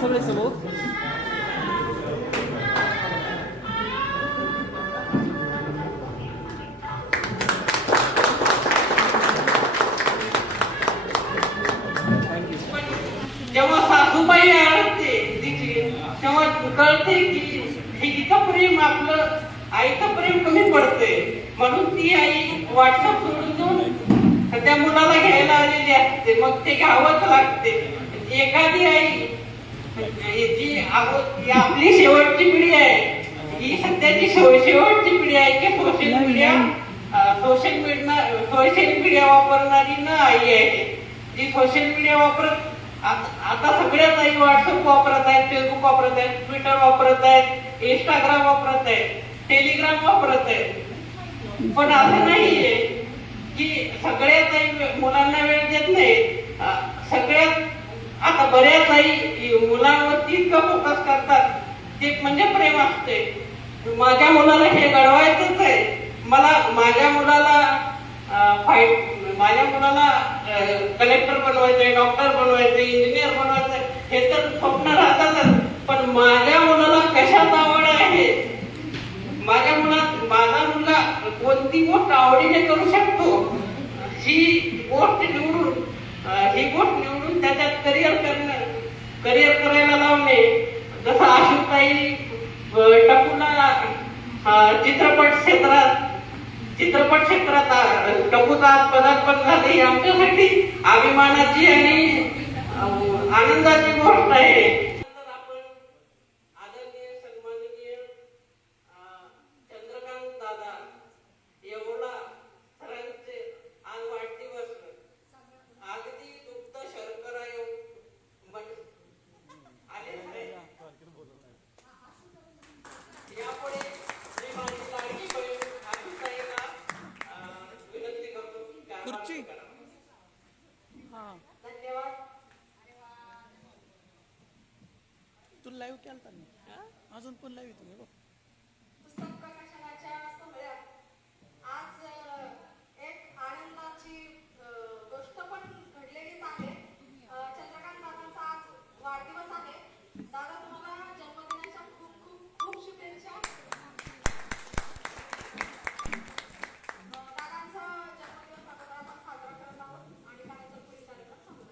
सगळे समोर. जेव्हा सासूबाई आळते तिची तेव्हा कळते की इथं प्रेम आपलं आईचं प्रेम कमी पडते, म्हणून ती आई व्हॉट्सअप सोडून देऊन त्या मुलाला घ्यायला आलेली असते. मग ते घ्यावंच लागते. एखादी आई जी आपली शेवटची पिढी आहे, ही सध्याची शेवटची पिढी आहे की सोशल मीडिया वापरणारी न आई आहे. जी सोशल मीडिया वापरत आता सगळ्याच आई व्हॉट्सअप वापरत आहेत, फेसबुक वापरत आहेत, ट्विटर वापरत आहेत, इंस्टाग्राम वापरत आहेत, टेलिग्राम वापरत आहेत. पण असं नाहीये की सगळ्याच आई मुलांना वेळ देत नाहीत. सगळ्यात आता बऱ्याच आई मुलांवरती इतकं फोकस करतात ते म्हणजे प्रेम असते. माझ्या मुलाला हे घडवायचंच आहे, मला माझ्या मुलाला कलेक्टर बनवायचंय, डॉक्टर बनवायचंय, इंजिनियर बनवायचंय, हे तर स्वप्न राहतातच. पण माझ्या मुलाला कशात आवड आहे, माझा मुलगा कोणती गोष्ट आवडीने करू शकतो, ही गोष्ट निवडून त्याच्यात करिअर करायला लावणे. जसं आशुताई टपूला चित्रपट क्षेत्रात टपूचा आज पदार्पण झाले, ही आमच्यासाठी अभिमानाची आणि आनंदाची गोष्ट आहे. आपण आदरणीय सन्माननीय चंद्रकांत दादा येवला सरांचे आज वाढदिवस, अगदी दुग्ध शर्करा आले यापुढे मी माझी लाडकी बहीण आशुताईला विनंती करतो की धन्यवाद. तू लाईव्ह केलता ना, अजून पण लाईव्ह तुम्ही बघ. पुस्तक प्रकाशनाच्या सोहळ्यात आज एक आनंदाची गोष्ट पण घडलेलीच आहे. चंद्रकांत दादांचा आज वाढदिवस आहे. दादा, तुम्हाला जन्मदिनाच्या खूप खूप खूप शुभेच्छा. दादांचा जन्मदिवस आता आपण साजरा करत आहोत आणि दादाचा पुढील कार्यक्रम सांगू.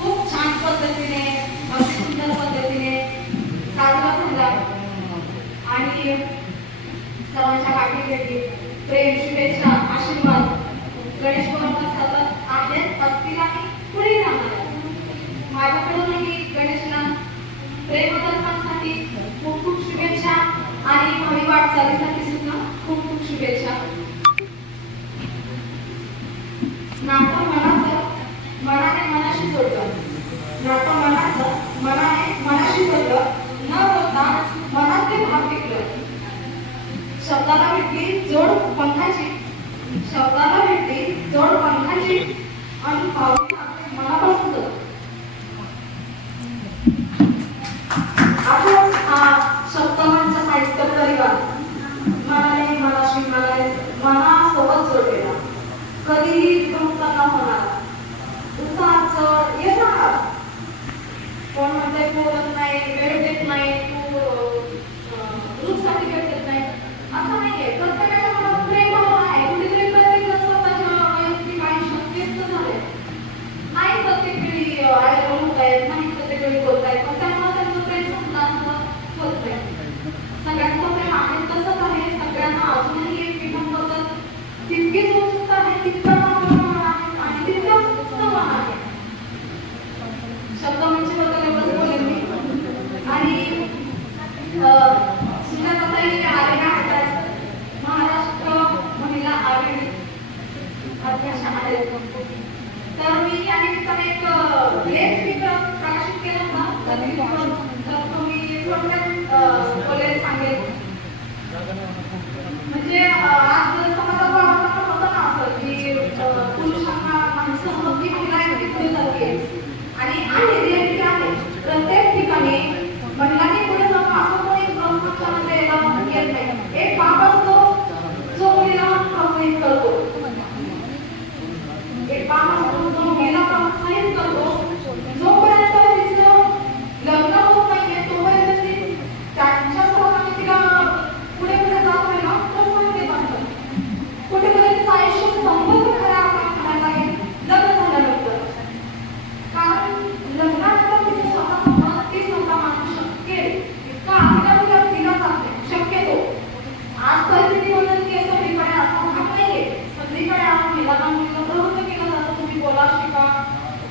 खूप छान पद्धतीने, अगदी सुंदर पद्धतीने साजरा झाला आणि सर्वांच्या पाठी भेटली. प्रेम, शुभेच्छा, आशीर्वाद गणेश भगवान सतत आहेत, असतील आणि पुढे राहणार. माझ्याकडूनही गणेशला प्रेमदर्पणासाठी खूप खूप शुभेच्छा आणि भावी वाटचालीसाठी सुद्धा खूप खूप शुभेच्छा. नातं मनाने मनाशी जोडलं, नातं मनाशी जोडलं, न बोलता मनात ते भाव टिकलं. शब्दाला भेटली जोड पंखाची आणि भावना मनापासून जोड. असंच हा सप्तमांचा साहित्य परिवार मनासोबत जोडलेला, कधीही विभक्त न होणारा. उतार चढ येणार, कोण म्हणते बोलत नाही, वेळ देत नाही, तू ग्रुप सर्टिफिकेट देत नाही, असं नाहीये. प्रत्येकाच्या मनात प्रेम आहे. कुठेतरी प्रत्येक स्वतःच्या वैयक्तिक आयुष्यात व्यस्त झाले नाही. प्रत्येक वेळी आयरोन होत आहेत, नाही प्रत्येक वेळी बोलत आहेत, पण त्यामुळे त्यांचं प्रेम संपलं असं होत नाही. सगळ्यांचं प्रेम आहे तसंच आहे. सगळ्यांना अजूनही एक विभक्त तितकीच उत्सुकता आहे, तितकं आहे आणि तितकंच समान आहे. शब्द म्हणजे बद्दल एवढंच बोलेन मी. आणि सुजाताताई आलेल्या आहेत, महाराष्ट्र महिला आघाडी अध्यक्ष आहेत. तर मी या निमित्ताने एक लेख प्रकाशित केला होता, तर तुम्ही थोडक्यात बोलायला सांगेल. म्हणजे आज समाजात वावरताना होतं ना असं की पुरुषांना माणसं होती, महिला एकटी पुढे जाते आणि रियालिटी आहे. प्रत्येक ठिकाणी महिलांनी पुढे जाऊन असं कोणी येत नाही. एक बाप असतो जो मुलीला प्रोत्साहित करतो, एक बाप असतो जो मुलीला प्रोत्साहित करतो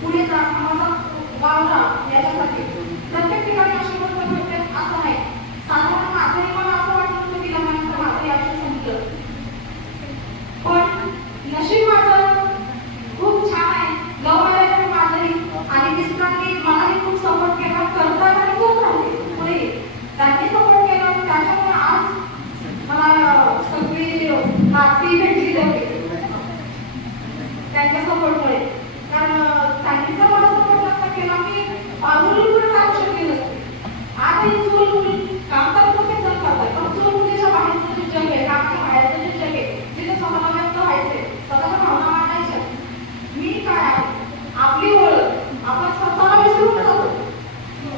पुढे जा, समाजात वावरा याच्यासाठी प्रत्येक ठिकाणी अशी गोष्ट घडते असं नाही. साधारण माझंही मला असं वाटत होतं की लहानपणी माझं आयुष्य संपलं, पण नशीब माझं खूप छान आहे. लव्ह मॅरेज माझंही आणि मिस्टरांनी मलाही खूप सपोर्ट केला, करतात आणि खूप राहिले पुढे त्यांनी सपोर्ट केला. त्याच्यामुळे आज मला सगळी नाती भेटली जाते त्यांच्या सपोर्टमुळे. कारण त्यांनी जर मला सपोर्ट नसता केला मी पाहुणीला पण राहू शकले नसते. आजही चूल मुली काम तर खूप जण करतात, पण चूल मुलीच्या बाहेरचं जे जग आहे, कामाच्या बाहेरचं जे जग आहे, जिथे स्वतःला व्यक्त व्हायचे, स्वतःच्या भावना मांडायच्या, मी काय आहे, आपली ओळख आपण स्वतःला विसरून जातो.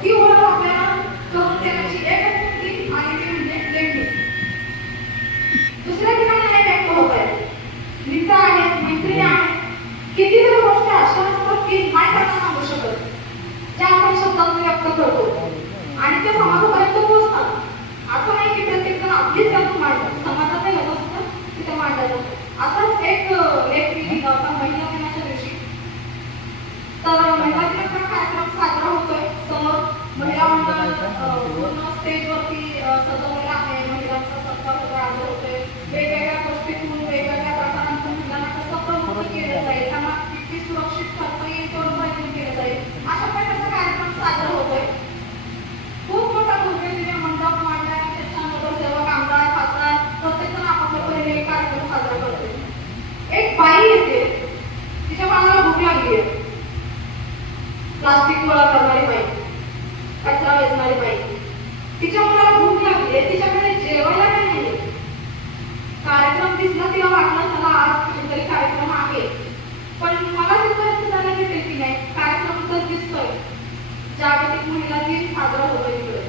ती ओळख आपल्याला करून देण्याची एकच संधी आणि ती म्हणजे लेखणी. दुसऱ्या ठिकाणी नाही व्यक्त होत आहे. मित्र आहेत, मैत्रिणी आहेत, कितीतरी गोष्टी अशा असतात की नाही त्यांना सांगू शकत, ज्या आपण शब्दातून व्यक्त करतो आणि ते समाजापर्यंत पोहोचतात. असं नाही की प्रत्येक जण आपलीच त्यातून मांडतात, समाजात हे होत असतं तिथे मांडलं जातं. असाच एक लेख मी लिहिला होता महिला दिनाच्या दिवशी. तर महिला दिनाचा कार्यक्रम साजरा होतोय, समोर महिला मंडळ पूर्ण स्टेजवरती सजवलेला आहे, महिलांचा सत्कार वगैरे आदर होतोय, वेगवेगळ्या गोष्टीतून वेगवेगळ्या प्रकारांतून महिलांना कसं प्रवृत्त केलं जाईल, त्यांना किती सुरक्षित करता येईल तेवढं प्रयत्न केलं जाईल, अशा प्रकारचा कार्यक्रम साजरा होतोय. खूप मोठा भव्य मंडप मांडला, त्याच्या नगरसेवक, आमदार, खासदार प्रत्येक जण आपापल्या परीने कार्यक्रम साजरा करतोय. एक बाई येते, तिच्या बाळाला भूक लागली आहे, प्लास्टिक गोळा करणारी बाई, कचरा वेचणारी बाई, तिच्या मुलाला भूक लागली आहे, तिच्याकडे जेवायला काही नाहीये. कार्यक्रम दिसला, तिला वाटलं चला आज कुठेतरी कार्यक्रम आहे, पण मला तिथपर्यंत जायला भेटेल की नाही. कार्यक्रम तर दिसतोय, जागतिक महिला दिन साजरा होतोय तिकडे,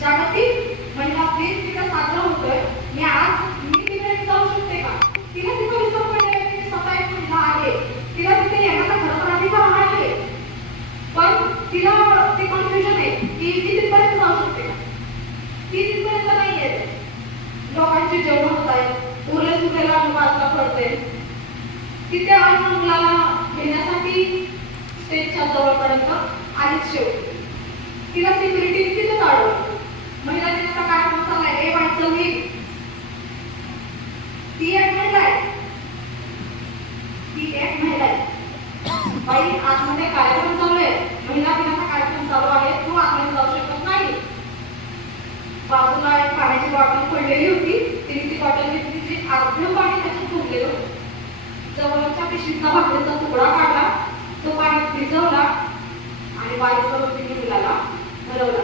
जागतिक महिला दिन तिथे साजरा होतोय. मी तिथे जाऊ शकते का? तिला तिथं विसर पडले की स्वतः एक महिला आहे, तिला तिथे येण्याचा खरं तर अधिकार आहे, पण तिला ते कन्फ्युजन आहे की ती तिथपर्यंत जाऊ शकते का? ती तिथपर्यंत नाही येत. लोकांचे जेवण होत आहे, उरले सुरलेला बाजूला पडते, तिथे आपण मुलाला घेण्यासाठी स्टेजच्या जवळपर्यंत आलीच शेवटी. तिला सिक्युरिटी तिथेच अडवलं. महिला दिनाचा कार्यक्रम चाललाय, हे माणसं मी ती एक महिला आहे, ती एक महिला आहे. बाई आतमध्ये कार्यक्रम चालू आहे, महिला दिनाचा कार्यक्रम चालू आहे, तू आतमध्ये जाऊ शकत नाही. बाजूला एक पाण्याची बॉटल पडलेली होती, तिने ती बॉटल घेतली, जी अर्धं पाणी त्याच्यात फुगलेलं होतं. जवळच्या पिशवीतला भाकरीचा तुकडा काढला, तो पाण्यात भिजवला आणि बाईकडून तिने मुलाला भरवला.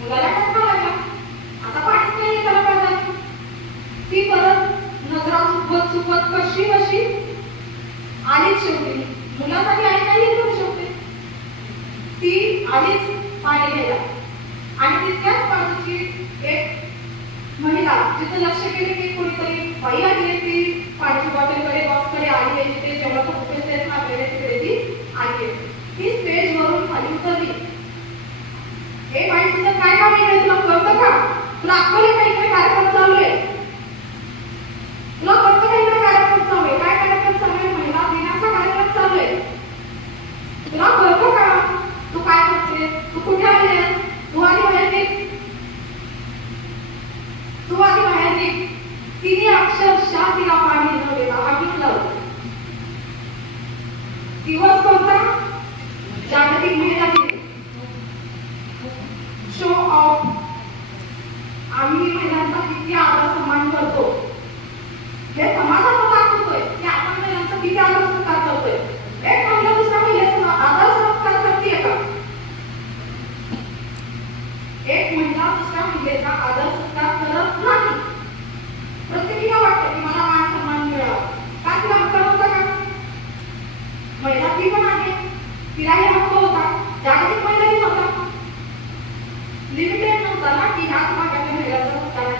मुलाला ठसका लागला, आता पाणीच नाही, त्याला काय झालं? ती परत नजरा चुकवत चुकवत कशी आलीच शेवटी. मुलासाठी आई काही करू शकते, ती आलीच पाणी घ्यायला. आणि तितक्याच बाजूची एक महिला, जिचं लक्ष केलं की कोणीतरी बाई आली, ती पाण्याच्या बॉटलकडे बॉक्सकडे आली आहे, जिथे जेवणाचं बुफे सेट लागलेले तिकडे ती आली आहे. ती स्टेजवरून खाली उतरली. हे बाई, तुझं काय काम आहे, तुला कळतं का? तुला अक्कल काही काय कार्यक्रम चालू आहे, तुला कळतं काही काय कार्यक्रम चालू आहे? काय कार्यक्रम चालू आहे? महिला दिनाचा कार्यक्रम चालू आहे, तुला कळतं का? तू काय करते? तू कुठे आली आहेस? तू आधी बाहेर निघ, तू आधी बाहेर निघ. तिने अक्षरशः तिला पाणी न देता हाकीतलं. दिवस कोणता? जागतिक महिला दिन. Show off. आम्ही महिलांचा किती आदर सन्मान करतो हे समाजाला दाखवतोय की आपण महिलांचा किती आदर सत्कार करतोय. एक महिला दुसऱ्या महिलेचा आदर सत्कार करते का? एक महिला दुसऱ्या महिलेचा आदर सत्कार करत नाही. प्रत्येकीला वाटतं की मला मान सन्मान मिळावा, का तिला हक्क नव्हता का? महिला ती पण आहे, तिलाही हक्क होता. जागतिक महिला दिन होता, लिमिटेड नव्हता ना की ह्याच भागातल्या महिलाचा सत्कार आहे.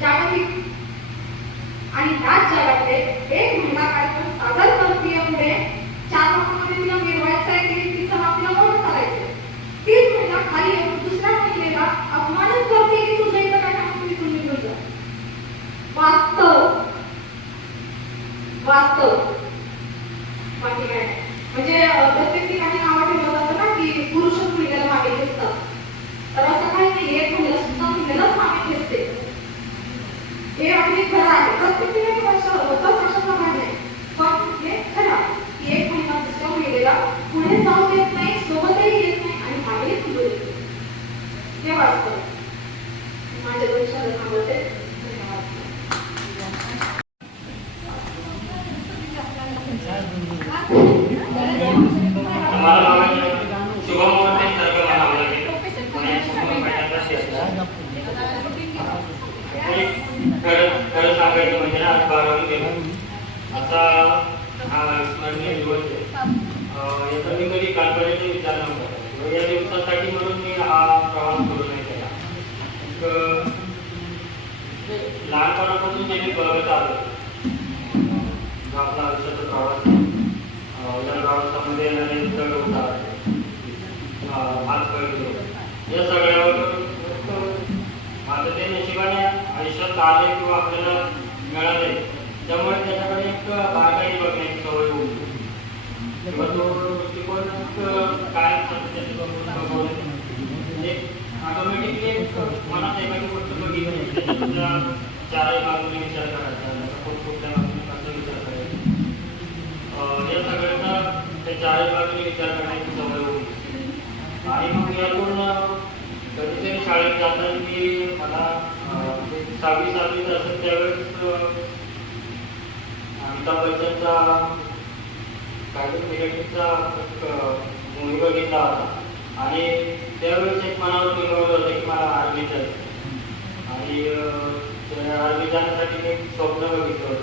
जागतिक आणि ह्याच जगातले एक महिला कार्यक्रम सादर करते पुढे 4 तासामध्ये तिला मिरवायचं आहे, तिचं नाव तिला मोठं करायचं. तीच महिला खाली येऊन दुसऱ्या महिलेला अपमानित करते की तुझं इथं काय काम, तुम्ही तुम्ही निघून जा. वास्तव बाकी काय म्हणजे पुढे जाऊ देत नाही, सोबतही येत नाही आणि मागे पुढे येत नाही. हे वास्तव. माझ्या दोषाला थांबवते. खरं सांगायचं म्हणजे ना, आज 12वी गेलो आता हा स्मरणीय दिवस आहे. याचा मी कधी काल्पनिक विचार नव्हता. या दिवसासाठी म्हणून मी हा प्रवास करू नाही केला. लहानपणापासून जे मी बघत आलो आपला आयुष्याचा प्रवास, या प्रवासामध्ये अनेक चढ उतार, हात पडले, या सगळ्यावर माझं ते नशिबाने आयुष्यात आले किंवा आपल्याला मिळाले, त्यामुळे त्याच्याकडे एक बारकाई बघण्याची सवय होती किंवा तो दृष्टिकोन काय ऑटोमॅटिकली मनात एखादी गोष्ट बघितली त्याच्या चारही बाजूने विचार करायचा, कुठल्या बाजूने कसा विचार करायचा, या सगळ्याचा त्या चारही बाजूने विचार करण्याची सवय होती. आणि मग यातून कधीतरी शाळेत जाताना की मला 6वी-7वीत असेल त्यावेळेस अमिताभ बच्चनचा काहीतरी निगेटिव्हचा मूवी बघितला होता आणि त्यावेळेस एक मनावर निघवलं होतं की मला आर्मी जायचं. आणि आर्मी जाण्यासाठी मी एक स्वप्न बघितलं होतं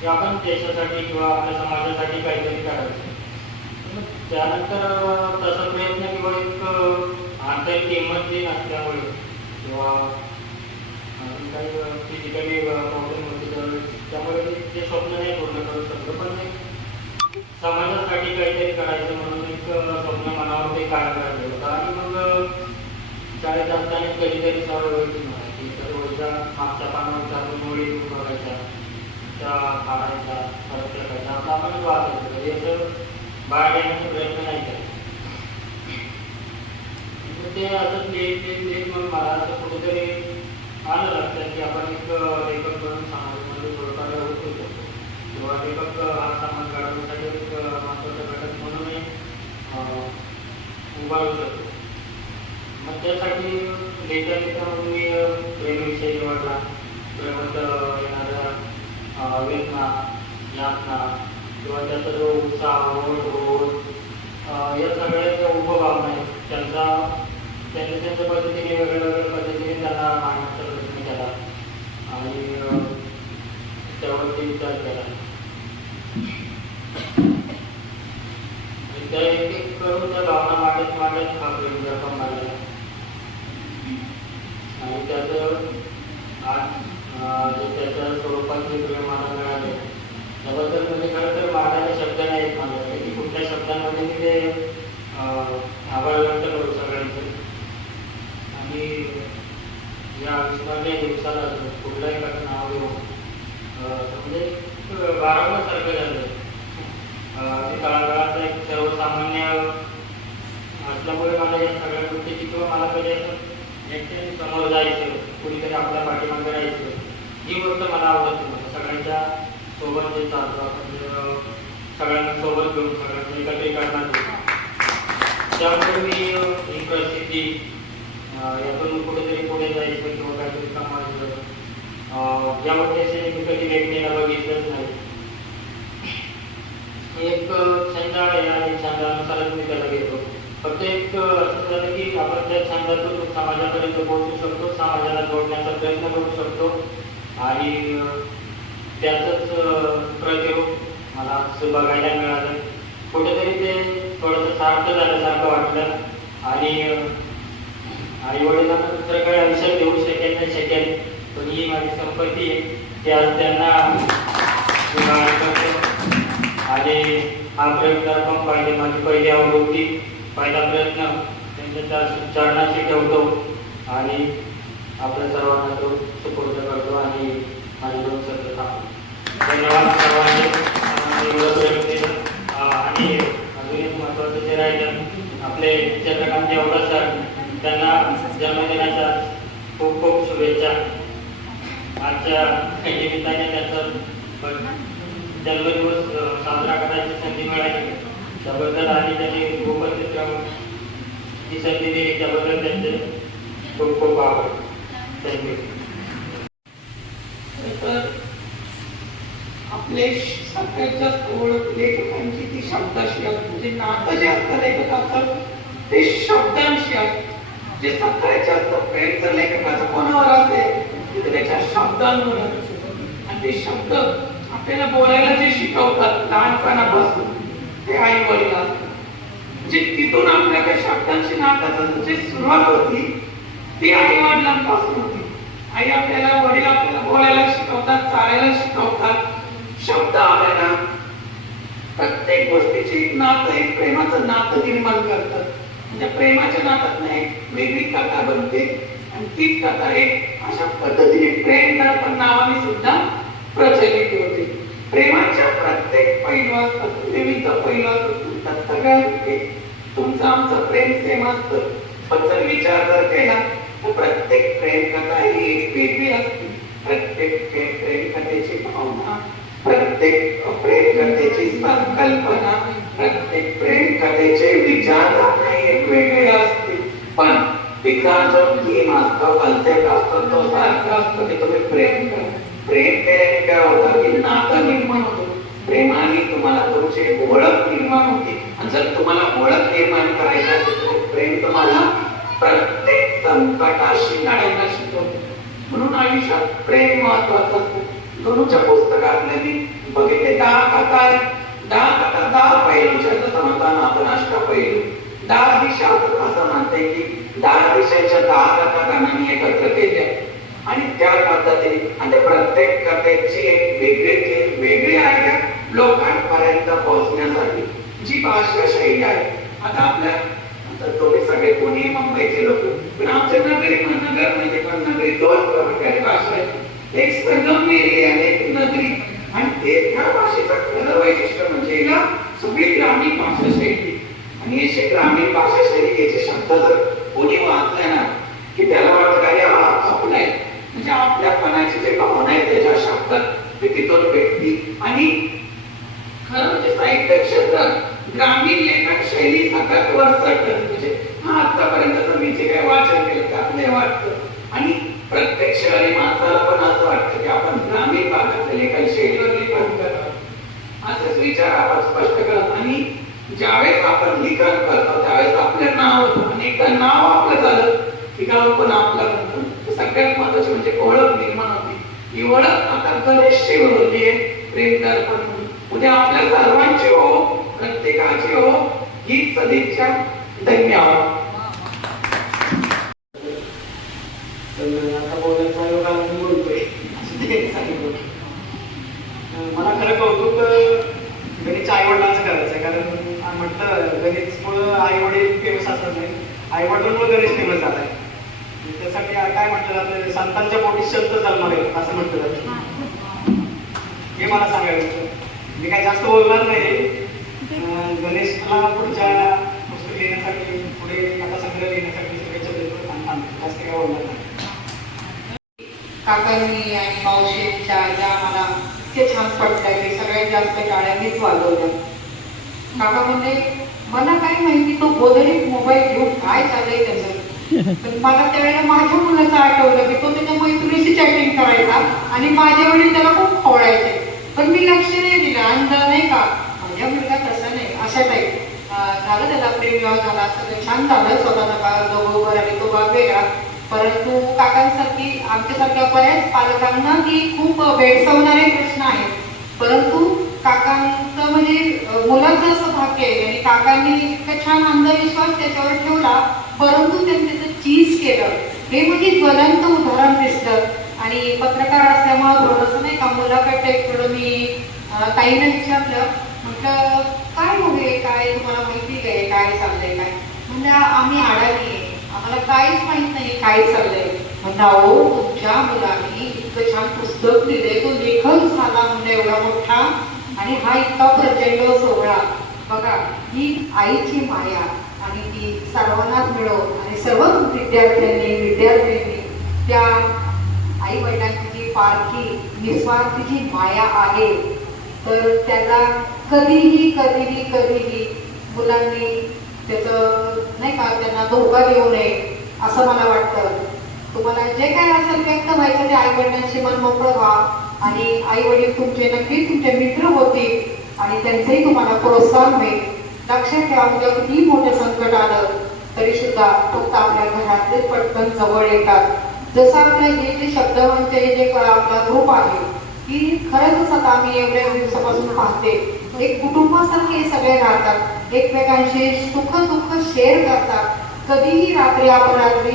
की आपण देशासाठी किंवा आपल्या समाजासाठी काहीतरी करायचं. त्यानंतर तसा प्रयत्न किंवा एक आंतरिक किंमत जी नसल्यामुळे किंवा काही फिजिकली प्रॉब्लेम होते त्यामुळे ते स्वप्न नाही पूर्ण करू शकतो. पण समाजासाठी काहीतरी करायचं म्हणून एक स्वप्न मनावर ते काय करायचं होतं. आणि मग शाळेत असताना कधीतरी सवय व्हायची नाही तर रोजच्या मागच्या पानावर आपण मुळी बघायच्या, त्या काढायच्या, परत टाकायच्या, आपला आपण वाचायचं. हे असं बाहेर येण्याचा प्रयत्न नाही करायचा. ते असंच लिहित मग मला असं कुठेतरी आलं लक्षात की आपण एक लेखक बनून समाजामध्ये थोडंफार उतरू शकतो किंवा लेखक हा समाज घडवण्यासाठी एक महत्त्वाचा घटक म्हणूनही उभारू शकतो. मग त्यासाठी लिहिता मग मी प्रेमविषयी निवडला, प्रेमात येणाऱ्या वेदना, यातना किंवा त्याचा जो उत्साह, ओढ, या सगळ्या ज्या उपभावना आहेत त्यांच्या पद्धतीने वेगळ्या पद्धतीने त्यांना मांडण्याचा प्रयत्न केला आणि त्यावरती विचार केला. आणि त्या एक एक करून त्या भावना मांडत हा प्रेम मांडला. आणि त्याचं आज त्याच्या स्वरूपात जे प्रेम मला मिळाले त्याबद्दल म्हणजे खरं तर मांडायला शब्द नाहीत माझ्याकडे की कुठल्या शब्दांमध्ये मी ते आभार व्यक्त करू सगळ्यांचे. आणि या विस्मरणीय दिवसाला कुठलाही नाव घेऊन म्हणजे बारावण्यासारखं झालं. ते तळागाळाचा एक सर्वसामान्य असल्यामुळे मला या सगळ्या गोष्टीची किंवा मला कधी असं एकट्याने समोर जायचं, कुणीतरी आपल्या पाठीमागे राहायचं, ही गोष्ट मला आवडते. मला सगळ्यांच्या सोबत जे चालतो आपण सगळ्यांना सोबत घेऊन सगळ्यांना एकत्रीकरणात त्यामुळे मी ही परिस्थिती यातून कुठेतरी पुढे जायचं किंवा काहीतरी समाज या उद्देशाने मी कधी व्यक्तीला बघितलंच नाही. एक छंद आहे आणि छंदानुसारच मी त्याला घेतो. फक्त एक असं झालं की आपण त्या छंदातून समाजापर्यंत पोहोचू शकतो, समाजाला जोडण्याचा प्रयत्न करू शकतो आणि त्याचंच प्रतिरूप मला बघायला मिळालं. कुठेतरी ते थोडंसं सार्थ झाल्यासारखं वाटलं आणि आईवडिलांना दुसरं काही आयुष्यात देऊ शकेल नाही शकेल, पण ही माझी संपत्ती आहे की आज त्यांना करतो. आणि हा प्रयत्न पण पाहिजे, माझी पहिली आवृत्ती, पहिला प्रयत्न त्यांच्या चरणाशी ठेवतो आणि आपल्या सर्वांना तो सुपूर्द करतो आणि माझे दोन शब्द थांबतो. धन्यवाद सर्वांनी एवढं प्रयोग केलं. आणि अजून एक महत्त्वाचं जे राहिलं, आपले चंद्रकांत जेवढा सर त्यांना जन्मदिनाच्या खूप खूप शुभेच्छा. आजच्या निमित्ताने त्यांचा जन्मदिवस साजरा करायची संधी मिळाली त्याबद्दल आणि त्यांनी उपचित्र ही संधी दिली त्याबद्दल त्यांचे खूप खूप आभार. थँक्यू. तर आपले सगळ्यात जास्त ओळख लेखकांची ती शब्दाशी असते. म्हणजे नातं जे असतं लेखकाचं ते शब्दांशी असतं. जे सगळ्यात जास्त प्रेम जर लेखकाचं कोणावर असेल तर त्याच्या शब्दांवर असेल. आणि ते शब्द आपल्याला बोलायला जे शिकवतात लहानपणापासून ते आई वडील असतात. म्हणजे तिथून आपल्या त्या शब्दांशी नात्याचं जे सुरुवात होती ती आई वडिलांपासून होती. आई आपल्याला वडील आपल्याला बोलायला शिकवतात, चालायला शिकवतात. शब्द आपल्याला प्रत्येक गोष्टीची नातं एक प्रेमाचं नातं निर्माण करतात. म्हणजे प्रेमाच्या नात्यात एक वेगळी कथा बनते आणि तीच कथा एक अशा पद्धतीने प्रेम दर्पण नावाने सुद्धा प्रचलित होते. प्रेमाच्या प्रत्येक पैलू असतात, विविध पैलू असतात. सगळ्यांमध्ये तुमचं आमचं प्रेम सेम असतं. पण जर विचार जर केला तर प्रत्येक प्रेम कथा ही एक वेगळी असते. प्रत्येक प्रेम कथेची भावना, प्रत्येक प्रेम कथेची संकल्पना, प्रत्येक प्रेम कथेचे विचारधारा एक वेगळी असते. पण तिचा जो थीम असतो, कन्सेप्ट असतो तो सारखा असतो की तुम्ही प्रेम करा. प्रेम केल्याने काय होतं की नातं निर्माण होतं. प्रेमाने तुम्हाला तुमची ओळख निर्माण होते. आणि जर तुम्हाला ओळख निर्माण करायची असेल तर प्रेम तुम्हाला प्रत्येक संकटाशी लढायला शिकवतो. म्हणून आयुष्यात प्रेम महत्वाचं असतं. दोनच्या पुस्तकातले मी बघितले 10 कथा 10 पैलूच्या जसं म्हणताना आपण अष्टपैलू 10 दिशा असं म्हणते की 10 दिशाच्या 10 कथा त्यांनी एकत्र केल्या आणि त्या पद्धतीने आणि प्रत्येक कथेची एक वेगळी आयडिया लोकांपर्यंत पोहोचण्यासाठी जी भाषा शैली आहे. आता आपल्या तुम्ही सगळे पुणे मुंबईचे लोक पण आमच्या नगरमध्ये पण नगरी 2 प्रकारची भाषा आहे. एक संगमनेरी आणि एक नगरी. आणि ते त्या भाषेचं खरं वैशिष्ट्य म्हणजे हिला सगळी ग्रामीण भाषा शैली. आणि हे ग्रामीण भाषा शैलीचे शब्द जर कोणी वाचले ना की त्याला वाटतं अरे हा आपला आहे. म्हणजे आपल्यापणाची जे भावना आहे त्याच्या शब्दात ते तिथून भेटली. आणि खरं म्हणजे साहित्य क्षेत्रात ग्रामीण लेखन शैली सगळ्यात वरचढ म्हणजे हा आतापर्यंत मी जे काही वाचन केलं त्यात वाटतं. आणि प्रत्येक शहरी माणसाला पण असं वाटतं की आपण ग्रामीण भागातल्या लेखन शैलीवर लेखन करतो असेच विचार आपण स्पष्ट करत. आणि ज्यावेळेस आपण लेखन करतो त्यावेळेस आपलं नाव होतं. आणि एकदा नाव आपलं झालं की गाव पण आपलं बनतं. सगळ्यात महत्वाची म्हणजे ओळख निर्माण होती. ही ओळख आता गणेशची होती आहे प्रेम दर्पण म्हणून. उद्या आपल्या सर्वांची हो, प्रत्येकाची हो ही सदिच्छा. धन्यवाद. आता बोलायचा योग आला मी बोलतोय मला खरं कौतुक गणितच्या आई वडिलांचं करायचं आहे. कारण म्हटलं गणितमुळं आई वडील फेमस असत नाही, आई वडिलांमुळे गणेश फेमस झाला आहे. त्यासाठी काय म्हटलं जातं संतांच्या पोटी संत जन्मावे असं म्हटलं जातं. हे मला सांगायचं. मी काय जास्त बोलणार नाही. गणेशला पुढच्या पुस्तक लिहिण्यासाठी पुढे कथा संग्रह लिहिण्यासाठी शुभेच्छा देतो. जास्त काय बोलणार नाही. काकांनी आणि मावशींच्या ज्या मला इतके छान पडल्या की सगळ्यात जास्त टाळ्यांनीच वाजवल्या. काका म्हणले मला काय माहिती तो गोदडी मोबाईल घेऊन काय चाललंय त्याचं. पण मला त्यावेळेला माझ्या मुलाचं आठवलं की तो त्याच्या मैत्रिणीशी चॅटिंग करायचा आणि माझे वडील त्याला खूप खोडायचे. पण मी लक्ष नाही दिलं. अंदाज नाही का माझ्या मुलगा तसा नाही अशा टाईप झालं. त्याला प्रेम विवाह झाला, सगळं छान झालं. स्वतःचा बाग दोघं आणि तो बाग वेगळा. परंतु काकांसारखी आमच्यासारख्या बऱ्याच पालकांना ती खूप भेडसावणारे प्रश्न आहेत. परंतु काकांचं म्हणजे मुलाचं असं भाग्य आहे आणि काकांनी इतका छान अंधविश्वास त्याच्यावर ठेवला परंतु त्यांनी त्याचं चीज केलं. हे म्हणजे ज्वलंत उदाहरण दिसतं. आणि पत्रकार असल्यामुळं थोडंसं नाही का मुलाकडे थोडं मी ताईनं विचारलं म्हटलं काय होईल काय तुम्हाला माहिती काय काय चाललंय काय. म्हणजे आम्ही अडाणी आहे, आम्हाला काहीच माहित नाही काय चाललंय. म्हणता हो तुमच्या मुलांनी इतकं छान पुस्तक लिहिलंय, तो लेखक झाला म्हणजे एवढा मोठा आणि हा इतका प्रचंड सोहळा. बघा ही आईची माया आणि ती सर्वांनाच मिळवून आणि सर्व विद्यार्थ्यांनी त्या आई वडिलांची जी पारखी निस्वार्थी जी माया आहे तर त्याला कधीही धोका देऊ नये असं मला वाटतं. तुम्हाला जे काय असेल व्यक्त व्हायचं ते आई वडिलांशी मन मोकळं व्हा आणि आई वडील तुमचे नक्की तुमचे मित्र होतील आणि त्यांचंही तुम्हाला प्रोत्साहन होईल. लक्षात ठेवा, उद्या किती मोठं संकट आलं तरी सुद्धा फक्त आपल्या घरातले पटकन जवळ येतात. जसं आपलं हे जे शब्दवंत जे आपला ग्रुप आहे की खरंच आता आम्ही एवढ्या दिवसापासून पाहते एक कुटुंबासारखे हे सगळे राहतात, एकमेकांशी सुख दुःख शेअर करतात. कधीही रात्री अपरात्री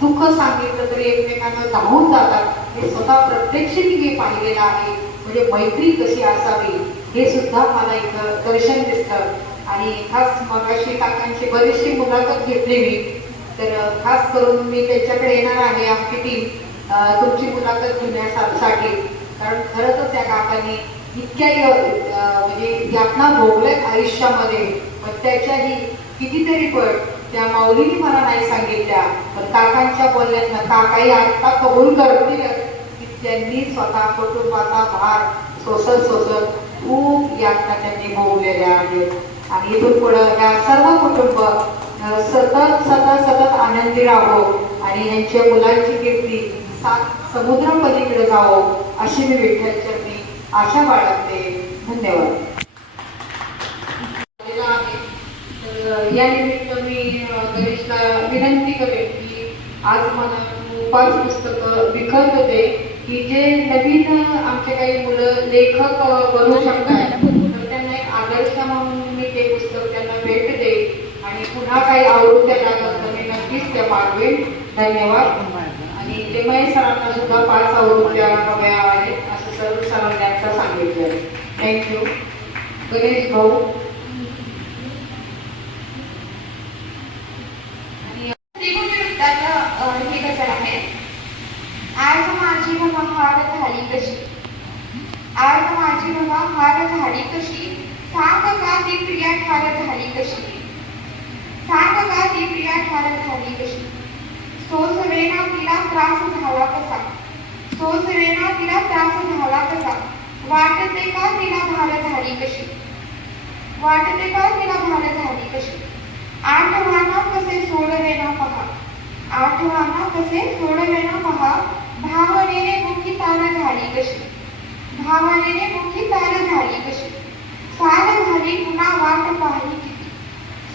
दुःख सांगितलं तरी एकमेकांना धावून जातात. हे स्वतः प्रत्यक्ष मी पाहिलेलं आहे. म्हणजे मैत्री कशी असावी हे सुद्धा मला एक दर्शन दिसतं. आणि खास मगाशी काकांची बरीचशी मुलाखत घेतली मी, तर खास करून मी त्यांच्याकडे येणार आहे आमची टीम तुमची मुलाखत घेण्यासाठी. कारण खरंच या काकांनी इतक्या म्हणजे यातना भोगल्यात आयुष्यामध्ये, पण त्याच्याही कितीतरी पट त्या माऊलीने मला नाही सांगितल्या, पण काकांच्या बोलण्यातनं काकाही आत्ता कबूल करतीलच की त्यांनी स्वतः कुटुंबाचा भार सोसत खूप यातना त्यांनी भोगलेल्या आहेत. आणि इथून पुढं ह्या सर्व कुटुंब सतत आनंदी राहो आणि यांच्या मुलांची कीर्ती समुद्र पलीकडे जावो अशी मी विठ्ठलचरणी आशा बाळगते. धन्यवाद. या निमित्त मी गणेशला विनंती करेन की आज मला 5 पुस्तकं विकत होते की जे नवीन आमचे काही मुलं लेखक बनू शकतात, तर त्यांना एक आदर्श म्हणून मी ते पुस्तक त्यांना भेट देईन आणि पुन्हा काही आवडत्या लागत तर मी नक्कीच त्या मागवेन. धन्यवाद. आणि ते महेश सरांना सुद्धा 5 आवडत्या हव्या आहेत असं सर्व सरांनी आता सांगितलं. थँक्यू. गणेश भाऊ. हे कसं आहे, आज माझी बाबा हार झाली कशी, आज माझी बाबा हार झाली कशी, सांग का ती प्रिया ठार झाली कशी, सांग का ती प्रिया ठार झाली कशी. सोसवेना तिला त्रास झाला कसा, सोसवेना तिला त्रास झाला कसा, वाटते का तिला भार झाली कशी, वाटते का तिला भार झाली कशी. आठवाना कसे सोडवेना पहा, आठवाना कसे सोडवेना पहा, भावनेने मुखी तार झाली कशी, भावनेने मुखी तार झाली कशी. साध झाली पुन्हा वाट पाहिली किती,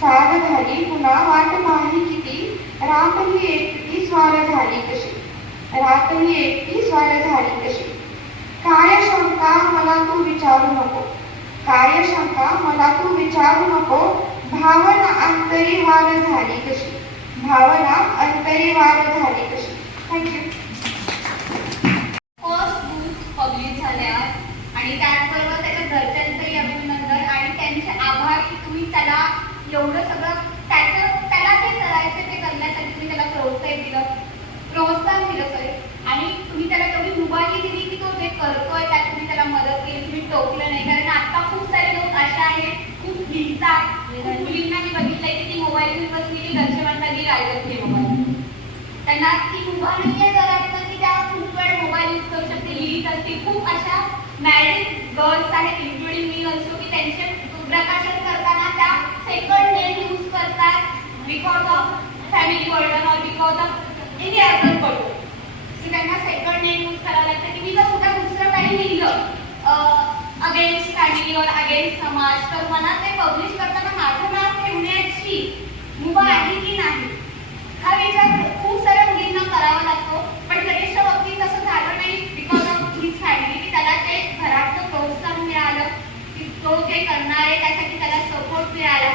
साध झाली पुन्हा वाट पाहिली किती, रात ही एकटी स्वार झाली कशी, रात ही एकटी स्वार झाली कशी. काय शंका मला तू विचारू नको, काय शंका मला तू विचारू नको, भावना अंतरी वार झाली कशी, भावना अंतरी वार झाली कशी. थँक्यू. फर्स्ट बुक पब्लिश झाल्या आणि त्याचबरोबर त्याच्या घरच्यांचंही अभिनंदन आणि त्यांचे आभार की तुम्ही त्याला एवढं सगळं त्याला जे करायचं ते करण्यासाठी तुम्ही त्याला प्रोत्साहन दिलं सॉरी. आणि तुम्ही त्याला तेवढी मुभाही दिली की तो जे करतोय त्यात तुम्ही त्याला मदत केली, तुम्ही टोकलं नाही. कारण आता खूप सारे लोक असे आहेत खूप लिहितात. मुलींना मी बघितलंय की ती मोबाईल घेऊन बसली की घरचे म्हणतात की काय करते मोबाईल, त्यांना ती मुभा नाहीये करायचं की त्या खूप वेळ मोबाईल यूज करू शकते, लिहित असते. खूप अशा मॅरिड गर्ल्स आहेत इन्क्लुडिंग मी ऑल्सो की त्यांचे प्रकाशन करताना त्या सेकंड नेम यूज करतात बिकॉज ऑफ फॅमिली बर्डन और because of any other burden. की त्यांना सेकंड नेम यूज करावं लागतं. की मी जर सुद्धा दुसरं काही लिहिलं अगेन्स्ट फॅमिली और अगेन्स्ट समाज तर मला ते पब्लिश करताना माझं नाव ठेवण्याची मुभा आहे की नाही हा विचार खूप साऱ्या मुलींना करावा लागतो. पण गणेशच्या बाबतीत असं झालं नाही बिकॉज ऑफ हिज फॅमिली की त्याला ते घरातलं प्रोत्साहन मिळालं की तो जे करणार आहे त्यासाठी त्याला सपोर्ट मिळाला.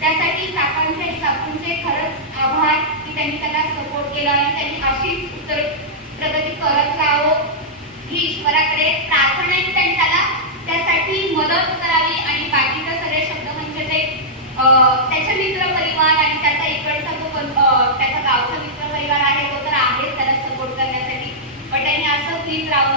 त्यासाठी काकांचे आणि काकूंचे खरंच आभार की त्यांनी त्याला सपोर्ट केला आणि त्यांनी अशीच उत्तर प्रगती करत राहावं ही ईश्वराकडे प्रार्थना आहे की त्यांनी त्याला त्यासाठी मदत करावी. आणि बाकीचे सगळे शब्द म्हणजे ते त्याचे मित्र परिवार आणि त्याचा इकडचा जो त्याचा गावचा मित्र परिवार आहे तो तर आहेच त्याला सपोर्ट करण्यासाठी. पण त्यांनी असंच लिहित राहून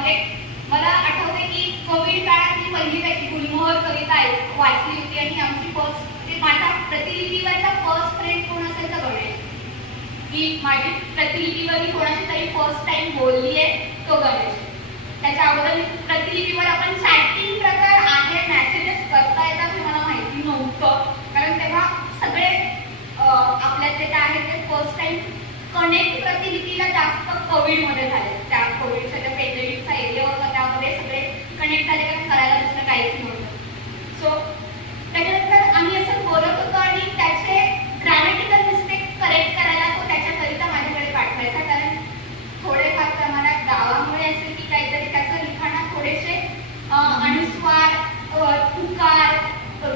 मला आठवते की कोविड काळात मी पहिली त्याची गुलमोहर कविता वाचली होती आणि आमची फर्स्ट माझा प्रतिलिपीवरचा फर्स्ट फ्रेंड कोण असेल तर गणेश. की माझी प्रतिलिपीवर मी कोणाशी तरी फर्स्ट टाइम बोलली आहे तो गणेश. त्याच्या अगोदर मी प्रतिलिपीवर आपण चॅटिंग प्रकार आहे मेसेजेस करता येतात हे मला माहिती नव्हतं कारण तेव्हा सगळे आपल्यात जे काय आहे ते कनेक्ट प्रतिलिपीला जास्त कोविडमध्ये झाले. त्या कोविडच्या ज्या पेंडेमिकचा एरिया होता त्यामध्ये सगळे कनेक्ट झाले, कारण करायला दुसरं काहीच नव्हतं. सो त्याच्यानंतर आम्ही असं बोलत होतो आणि त्याचे ग्रॅमेटिकल मिस्टेक करेक्ट करायला तो त्याच्याकरिता माझ्याकडे पाठवायचा, कारण थोडेफार प्रमाणात गावामुळे असेल की काहीतरी त्याचं लिखाणात थोडेसे अनुस्वार, तुकार,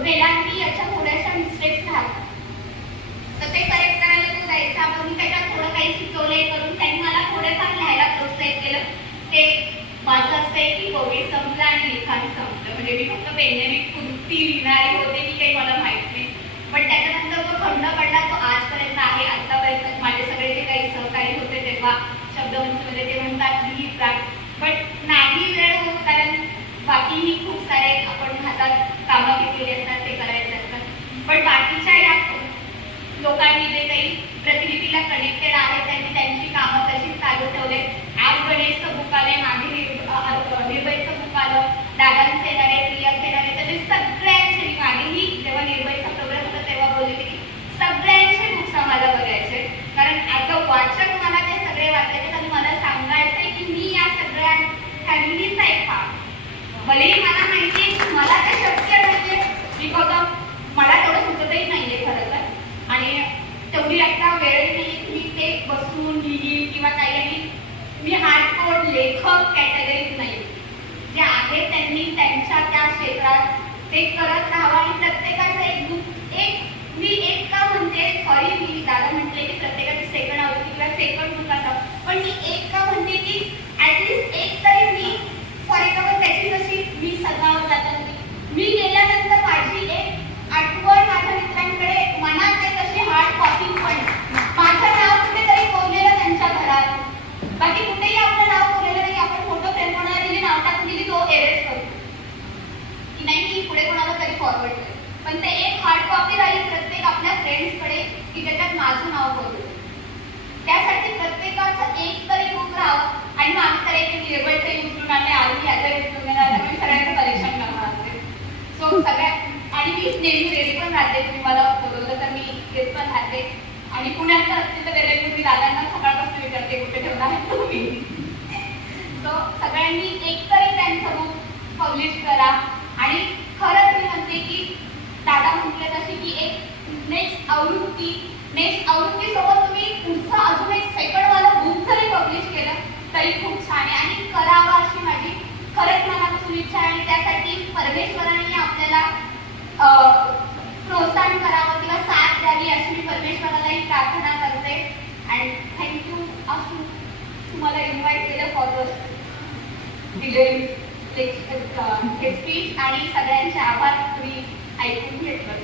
वेलांटी याच्या थोड्याशा मिस्टेक्स राहतात. तर ते करेक्ट करायला तो जायचा. मग मी त्याच्यात थोडं काही सुचवलंय करून त्यांनी मला थोडंफार लिहायला प्रोत्साहित केलं. ते माझं असं आहे की कोविड संपलं आणि लिखाण संपलं, म्हणजे मी फक्त पेंडेमिक पुरती लिहिणारी होते की काही मला माहित नाही. पण त्याच्यानंतर तो खंड पडला, तो आजपर्यंत आहे. आतापर्यंत माझे सगळे जे काही सहकारी होते तेव्हा शब्दवंतीमध्ये ते म्हणतात लिहित जा, बट नाही वेळ होत, कारण बाकीही खूप सारे आपण हातात कामं घेतलेली असतात, ते करायचे असतात. पण बाकीच्या या लोकांनी जे काही प्रतिलिपीला कनेक्टेड आहे त्यांनी त्यांची कामं तशी चालू ठेवले. आज गणेशचं बुक आलंय, मागे निर्भयचं बुक आलं, दादांचे येणारे, प्रियाचे येणारे, त्याचे सगळ्यांचे मागेही जेव्हा निर्भयचा प्रोग्राम होता तेव्हा बोलले की सगळ्यांचे बुक्स आम्हाला बघायचे, कारण आता वाचक मला ते सगळे वाचायचे. आणि मला सांगायचंय की मी या सगळ्या फॅमिलीचा एक भाग, भलेही मला माहिती आहे की मला ते शक्य म्हणजे मी बघा मला तेवढं सुचतही नाहीये खरं तर, आणि तेवढी आता वेळही नाही की मी ते बसून लिहीन किंवा काही. आणि मी हार्डकोर लेखक कॅटेगरीत नाही, जे आहे त्यांनी त्यांच्या त्या क्षेत्रात ते करत राहावं. आणि प्रत्येकाचं एक बुक, एक मी एक का म्हणते, सॉरी मी दादा म्हटले की प्रत्येकाची सेकंड आवृत्ती किंवा सेकंड बुक असावं, पण मी एक का म्हणते की ऍटलिस्ट एक तरी मी, फॉर एक्झाम्पल त्याची जशी मी सगळं जातात मी गेल्यानंतर माझी एक आठवण माझ्या मित्रांकडे मनात आहे तशी हार्ड कॉपी पण माझं नाव कुठेतरी कोरलेलं त्यांच्या घरात, बाकी कुठेही आपलं नाव कोरलेलं नाही. आपण फोटो फ्रेम कोणाला दिली, नाव टाकून दिली, तो एरेज करतो की नाही मी पुढे कोणाला तरी फॉरवर्ड करेल, पण ते एक हार्ड कॉपी राहील प्रत्येक आपल्या फ्रेंड्सकडे की त्याच्यात माझं नाव कोरलं. त्यासाठी प्रत्येकाचं एक तरी बुक राहावं. आणि मग आम्ही तर एक निर्भयचे उचलून आणले, आम्ही याचं उचलून येणार, मी सगळ्यांचं कलेक्शन करणार असते. सो सगळ्या, आणि मी नेहमी रेडी पण राहते, तुम्ही मला बोलवलं तर मी येत पण राहते. आणि पुण्यात तर असतील तर वेळेला मी दादांना सकाळपासून विचारते कुठे ठेवणार आहे तुम्ही. सो सगळ्यांनी एक तरी त्यांचं बुक पब्लिश करा. आणि खरंच मी म्हणते की दादा म्हटले तशी की एक नेक्स्ट आवृत्ती सोबत तुम्ही पुढचं अजून एक सेकंडवालं बुक जरी पब्लिश केलं तरी खूप छान आहे. आणि करावं अशी माझी खरंच मनापासून इच्छा आहे. आणि त्यासाठी परमेश्वराने आपल्याला प्रोत्साहन करावं किंवा साथ द्यावी अशी मी परमेश्वरालाही प्रार्थना करते. अँड थँक्यू असू तुम्हाला इन्व्हाइट केलं फॉर हे स्पीच, आणि सगळ्यांचे आभार तुम्ही ऐकून घेतलं.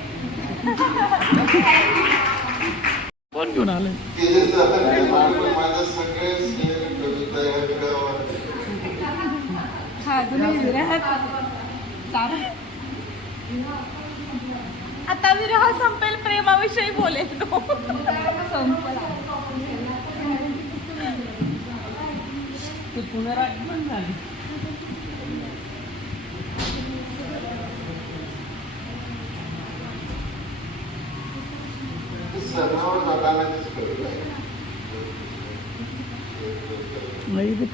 कोण घेऊन आलं माझं सगळे आता विरह संपेल, प्रेमाविषयी बोलेल तो संपला. पुनरागमन झाली. सणावर जाताना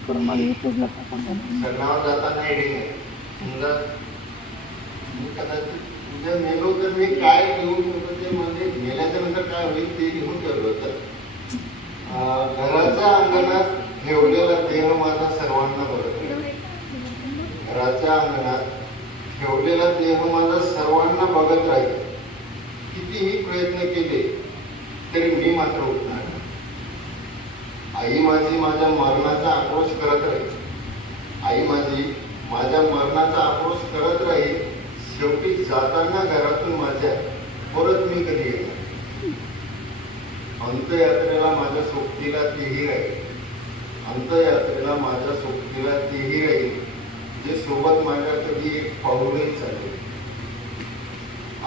करून मला इथेच लक्षात सणावर जाताना एडिंग आहे. समजा कदाचित उद्या मेलो तर मी काय घेऊन ठेवतो ते म्हणजे मेल्याच्या नंतर काय होईल ते घेऊन ठेवलं होतं. घराच्या अंगणात ठेवलेला देह माझा सर्वांना बघत राहील. घराच्या अंगणात ठेवलेला देह माझा सर्वांना बघत राहील. कितीही प्रयत्न केले तरी मी मात्र उठणार. आई माझी माझ्या मरणाचा आक्रोश करत राहील. आई माझी माझ्या मरणाचा आक्रोश करत राहील. शेवटी जाताना घरातून माझ्या परत मी कधी येणार. अंत्ययात्रेला माझ्या सोबतीला तेही राहील. अंत्ययात्रेला माझ्या सोबतीला तेही राहील जे सोबत माझ्या कधी एक पाऊलही चालेल.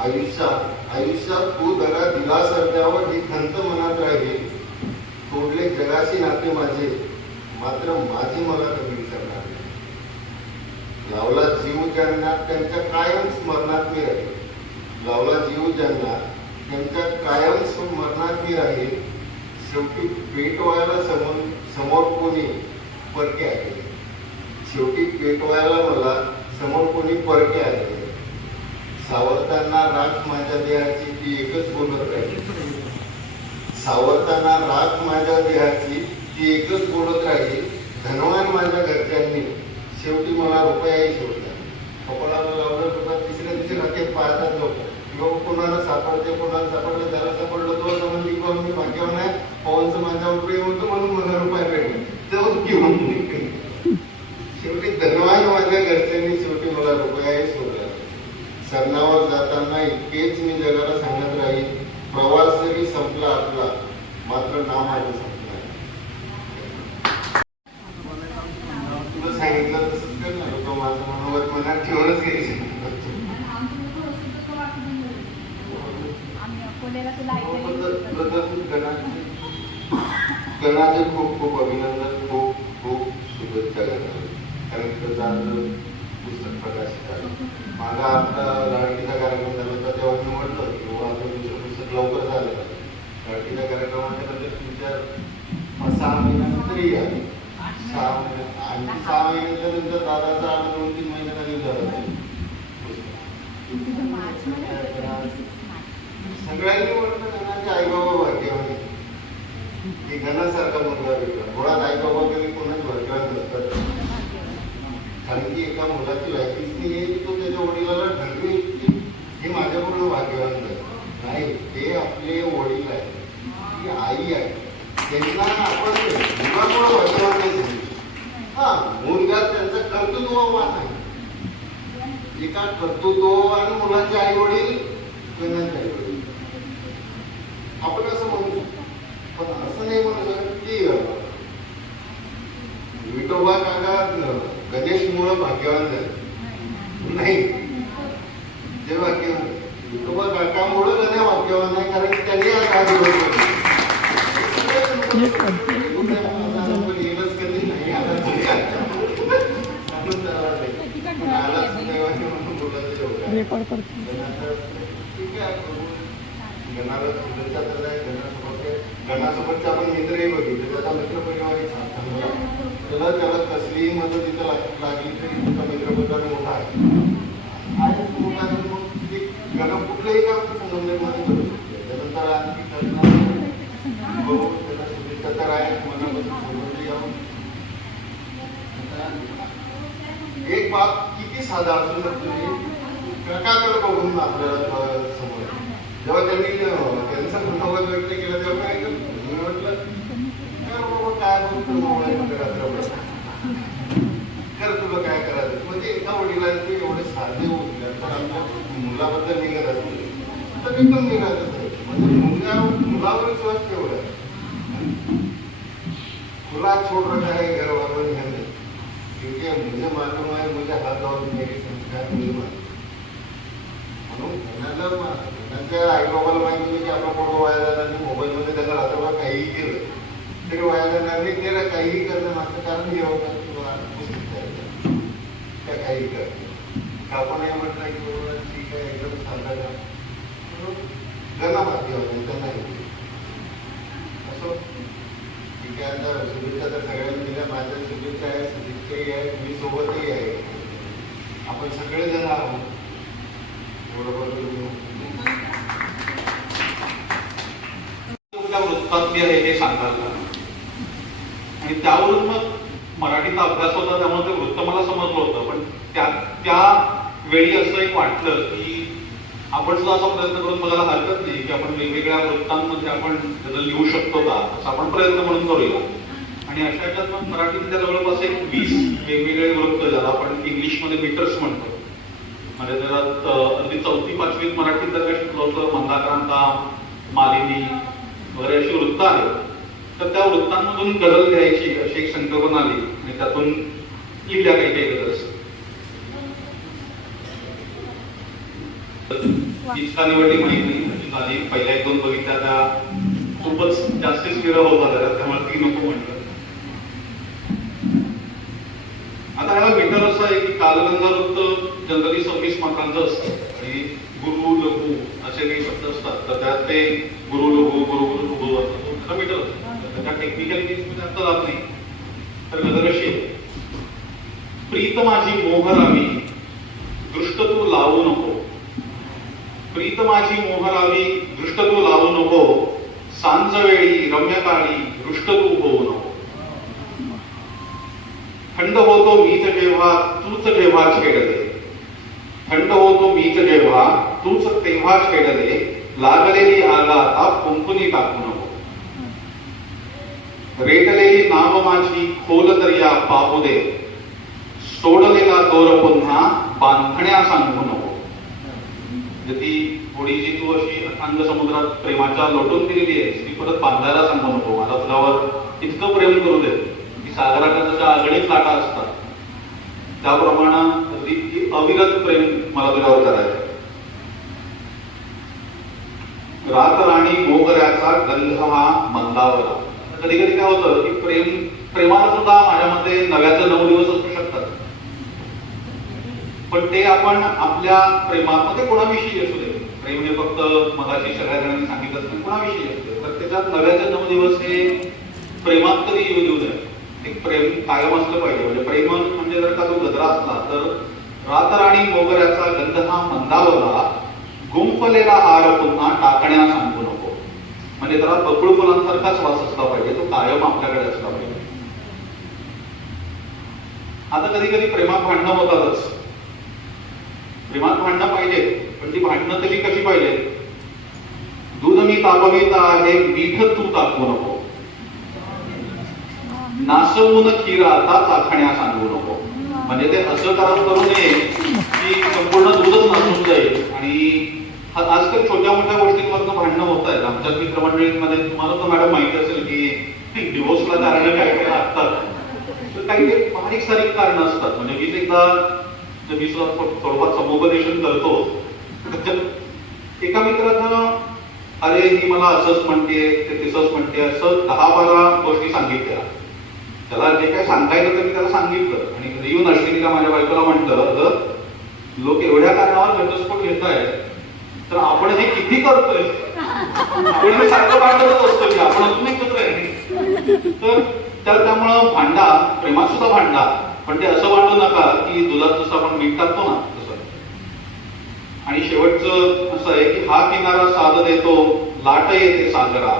आयुष्यात तू दगा दिला सरत्यावर ही खंत मनात राहील. तोडले जगाशी नाते माझे मात्र माझी मला कधी विसरणार नाही. लावला जीव ज्यांना त्यांच्या कायम स्मरणात मी राहील. लावला जीव ज्यांना त्यांच्या कायम स्मरणात मी राहील. शेवटी पेटवायला समोर कोणी परके आले. शेवटी पेटवायला मला समोर कोणी परके आले. सावरताना राख माझ्या देहाची ती एकच बोलत राहिली. सावरताना राख माझ्या देहाची ती एकच बोलत राहिली. धनवान माझ्या घरच्यांनी शेवटी मला रुपयाही सोडला. कपाळाला लावलं होता. तिसऱ्या राखेत पाहतात लोक किंवा कोणाला सापडते, कोणाला सापडलं, त्याला सापडलं तो समज किंवा मी भाग्यवान आहे, पवनचं माझ्यावर प्रेम होतं म्हणून मला रुपये भेटले, तेव्हा घेऊन शेवटी धनवान माझ्या घरच्यांनी शेवटी मला रुपयाही सोडला. सरणावर जाताना इतकेच मी जगाला सांगत राहील, प्रवास जरी संपला आपला, मात्र नाव माझं संपलं आहे. तुला सांगितलं तसंच करणार होतो. माझं मनोगत मनात ठेवूनच घ्यायचं. गणाचे खूप खूप अभिनंदन, खूप खूप शुभेच्छा करणार. कारण त्याचा आज पुस्तक प्रकाशित झालं. माझा आता लाडकीचा कार्यक्रम झाला होता तेव्हा मी म्हटलं किंवा आपलं दुसरं पुस्तक लवकर झालं. लाडकीच्या कार्यक्रमाच्या नंतर 6 महिन्यानंतरही आले. 6 महिन्यात आणि 6 महिन्याच्या नंतर दादाचा आणि 2-3 महिन्याचा झाला. सगळ्यांनी म्हटलं गणाचे आईबाबा भाग्यवान आहे. की गणासारखा मुलगा भेटला. मुळात आईबाबा कधी कोणाच भाग्यवान नसतात. कारण की एका मुलाची लायकीच नाही आहे की तो त्याच्या वडिलाला ठरवेल हे माझ्याकडून भाग्यवान नाही. ते आपले वडील आहेत, ती आई आहे, त्यांना आपण मुलामुळे भाग्यवान नाही. हा मुलगा त्यांचा कर्तृत्ववान आहे. एका कर्तृत्ववान मुलाचे आई वडील गणाचे आई वडील आपण असं म्हणू शकतो. पण असं नाही म्हणू शकत की विठोबा काका गणेश मुळे भाग्यवान झाले नाही. ते भाग्यवान विठोबा काकामुळे गण्या भाग्यवान आहे. कारण त्यांनी आता येणंच कधी नाही आला ठीक आहे. गणाला शुभेच्छा तर आहे. गणासोबतचे आपण मित्रही बघितले. त्याचा मित्रपरिवारही चांगला. त्याला कसलीही मदत इथं लागली तरी तुमचा मित्रपरिवार मोठा आहे. मोठा मग गणा कुठलंही काम संगमनेरमध्ये करू शकते. त्यानंतर आणखी करणार बघू. त्याला शुभेच्छा तर आहे. मनापासून समजली जाऊन एक बाब किती साधा असून काकाकडे बघून आपल्याला समोर जेव्हा त्यांनी त्यांचा मनोगत व्यक्त केलं तेव्हा काय मी म्हटलं कर बाबा काय बोलतो मोबाईलमध्ये रात्रभर कर तुला काय करायचं. म्हणजे एका वडिलांचे एवढे साधे होते तर आपल्या मुलाबद्दल निघत असते तर एकदम निघत असते. म्हणजे मुलावर विश्वास ठेवला. खुला छोड़ रखा है घर वालों ने हमें क्योंकि मुझे मालूम है मुझे हाथ और मेरी संस्कार मुझे मालूम. म्हणून त्यांच्या आईबाबाला माहिती की आपला पोरगा वाया जाणार नाही. मोबाईलमध्ये त्याचा रात्रभर काहीही केलं तरी वाया जाणार नाही. त्याला काहीही करणं मागचं कारण हे होतं किंवा त्या काही करते आपण हे म्हटलं की बाबा ठीक आहे एकदम साधा का गणा माती होते त्यांना असो ठीक आहे. आता शुभेच्छा तर सगळ्यांनी दिल्या. माझ्या शुभेच्छा आहे, सदिच्छाही आहे, मी सोबतही आहे. आपण सगळेजण आहोत. वृत्तातली आहे हे सांगाल का? आणि त्यावरून मग मराठीचा अभ्यास होता त्यामुळे ते वृत्त मला समजलं होतं. पण त्या वेळी असं एक वाटलं की आपण सुद्धा असा प्रयत्न करून बघायला हरकत नाही की आपण वेगवेगळ्या वृत्तांमध्ये आपण त्याला लिहू शकतो का असा आपण प्रयत्न म्हणून करूया. आणि अशा याच्यात मग मराठीतल्या जवळपास एक 20 वेगवेगळे वृत्त ज्याला आपण इंग्लिशमध्ये मीटर्स म्हणतो. म्हणजे त्याच्यात अगदी 4वी-5वीत मराठीत जर काय शिकलो तर मंदाक्रांता, मालिनी वगैरे अशी वृत्त आहेत. तर त्या वृत्तांमधून गझल लिहायची अशी एक संकल्पना आली आणि त्यातून लिहिल्या काही काही गझल्स. इच्छा निवडली माहिती झाली. पहिल्या 1-2 बघितल्या त्या खूपच जास्तीच विरह होता त्याच्यात त्यामुळे ती नको म्हटलं. आता ह्याला मीटर असं आहे की कालगंगा वृत्त जनरली 26 मात्रांचं असतं आणि गुरु लघु असे असे काही शब्द असतात तर त्यात ते गुरु लघु गुरु गुरु लघु असं मीटर असतं, त्या टेक्निकॅलिटीज मध्ये आता जात नाही. तर गजल अशी आहे, प्रीत माझी मोह रावी दृष्ट तू लावू नको, प्रीत माझी मोह रावी दृष्ट तू लावू नको, सांज वेळी रम्य काळी दृष्ट तू होऊ नको. थंड होतो मीच जेव्हा तूच जेव्हा छेडले, थंड होतो मीच जेव्हा तूच तेव्हा छेडले, लागलेली आग आता कुंकुनी टाकू नको. रेटलेली नाव माझी खोल दर्या पाहू दे, सोडलेला दोर पुन्हा बांधण्या सांगू नको. ती होडी जी तू अशी अथांग समुद्रात प्रेमाच्या लोटून दिलेली आहे ती परत बांधायला सांगू नको. मला तुझ्यावर इतकं प्रेम करू दे की सागराच्या जशा आगळीत लाटा असतात त्याप्रमाणे ती अविरत प्रेम मला तुझ्यावर करायचं. रात राणी मोगऱ्याचा गंध हा मंदावला. कधी कधी काय होतं की प्रेमाला सुद्धा माझ्यामध्ये नव्याचे 9 दिवस असू शकतात, पण ते आपण आपल्या प्रेमामध्ये कोणाविषयी असू दे, प्रेम हे फक्त मगाशी सगळ्या जणांनी सांगितलं नाही, कोणाविषयी असते तर त्याच्यात नव्याचे 9 दिवस हे प्रेमात कधी येऊ दे. एक प्रेम कायम असलं पाहिजे. म्हणजे प्रेम म्हणजे जर का तो गजरा असला तर रात राणी मोगऱ्याचा गंध हा मंदावला, गुंफलेला हार पुन्हा टाकण्या सांगू नको. म्हणजे त्याला बकुळ फुलांसारखाच वास असला पाहिजे, तो कायम आपल्याकडे असला पाहिजे. आता कधी कधी प्रेमात भांडणं होतातच. प्रेमात भांडणं पाहिजे, पण ती भांडणं तशी कशी पाहिजे? दूध मी तापवित आहे मीठ तू टाकू नको, नासवून खीर आता चाखण्या सांगू नको. म्हणजे ते असं करू नये की संपूर्ण दूधच नासून जाईल. आणि आजकाल छोट्या मोठ्या गोष्टींमधून भांडणं होत आहेत. आमच्या मित्रमंडळींमध्ये तुम्हाला तर मॅडम माहिती असेल की डिवोर्सला कारण काय काय असतात, तर काही बारीक सारीक कारण असतात. म्हणजे मी थोडंफार समुपदेशन करतो. एका मित्रानं अरे ही मला असंच म्हणते ते तसंच म्हणते असं 10-12 गोष्टी सांगितल्या. त्याला जे काय सांगायचं ते मी त्याला सांगितलं आणि घरी येऊन अश्विनीला माझ्या बायकोला म्हटलं लोक एवढ्या कारणावर घटस्फोट घेत आहेत तर आपण हे किती करतोय, आपण सारखं भांडतच असतो की आपण अजून एकत्र आहे. तर त्यामुळं भांडा, प्रेमात सुद्धा भांडा, पण ते असं भांडू नका की दुधात जसं आपण मीठ टाकतो ना तसं. आणि शेवटचं असं आहे की हा किनारा साध देतो लाट येते सागरा,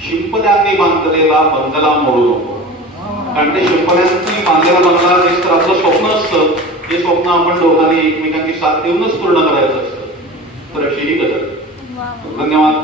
शिंपल्यांनी बांधलेला बंगला मोडू नको. कारण ते शिंपल्यांनी बांधलेला बंगला हेच तर आपलं स्वप्न असतं. हे स्वप्न आपण दोघांनी एकमेकांची साथ देऊनच पूर्ण करायचं असतं. तर अशी ही गजल. धन्यवाद.